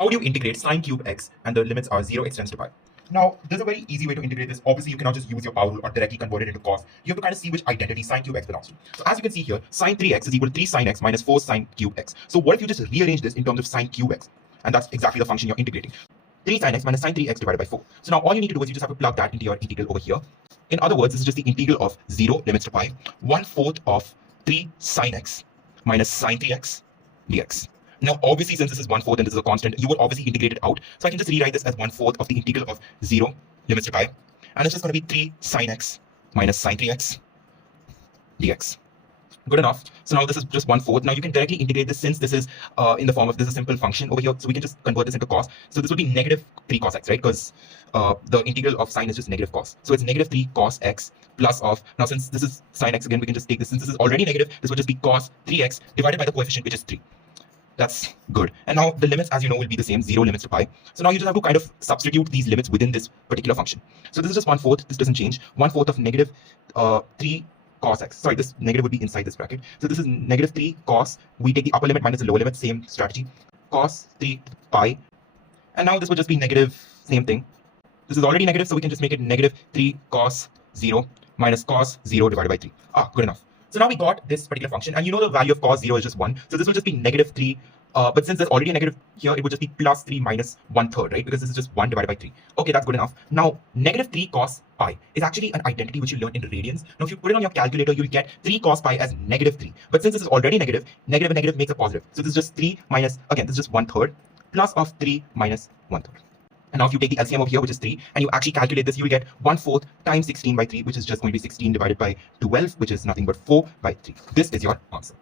How do you integrate sine cube x and the limits are 0, x tends to pi? Now, there's a very easy way to integrate this. Obviously, you cannot just use your power rule or directly convert it into cos. You have to kind of see which identity sine cube x belongs to. So as you can see here, sine 3x is equal to 3 sine x minus 4 sine cube x. So what if you just rearrange this in terms of sine cube x? And that's exactly the function you're integrating. 3 sine x minus sine 3x divided by 4. So now all you need to do is you just have to plug that into your integral over here. In other words, this is just the integral of 0 limits to pi, 1/4 of 3 sine x minus sine 3x dx. Now, obviously, since this is 1/4 and this is a constant, you will obviously integrate it out. So I can just rewrite this as 1/4 of the integral of 0 limits to pi. And it's just going to be 3 sine x minus sine 3x dx. Good enough. So now this is just 1/4. Now you can directly integrate this since this is in the form of this is a simple function over here. So we can just convert this into cos. So this would be negative 3 cos x, right? Because the integral of sine is just negative cos. So it's negative 3 cos x plus of, now since this is sine x again, we can just take this. Since this is already negative, this would just be cos 3x divided by the coefficient, which is 3. That's good. And now the limits, as you know, will be the same, 0 limits to pi. So now you just have to kind of substitute these limits within this particular function. So this is just 1/4. This doesn't change. 1/4 of negative 3 cos x. Sorry, this negative would be inside this bracket. So this is negative 3 cos. We take the upper limit minus the lower limit, same strategy. Cos 3 pi. And now this would just be negative, same thing. This is already negative, so we can just make it negative 3 cos 0 minus cos 0 divided by 3. Good enough. So now we got this particular function, and you know the value of cos 0 is just 1. So this will just be negative 3. But since there's already a negative here, it would just be plus 3 minus 1/3, right? Because this is just 1 divided by 3. Okay, that's good enough. Now, negative 3 cos pi is actually an identity which you learn in radians. Now, if you put it on your calculator, you'll get 3 cos pi as negative 3. But since this is already negative, negative and negative makes a positive. So this is just 3 minus, again, this is just 1/3 plus of 3 minus 1/3. And now if you take the LCM over here, which is 3, and you actually calculate this, you will get 1/4 times 16 by 3, which is just going to be 16 divided by 12, which is nothing but 4 by 3. This is your answer.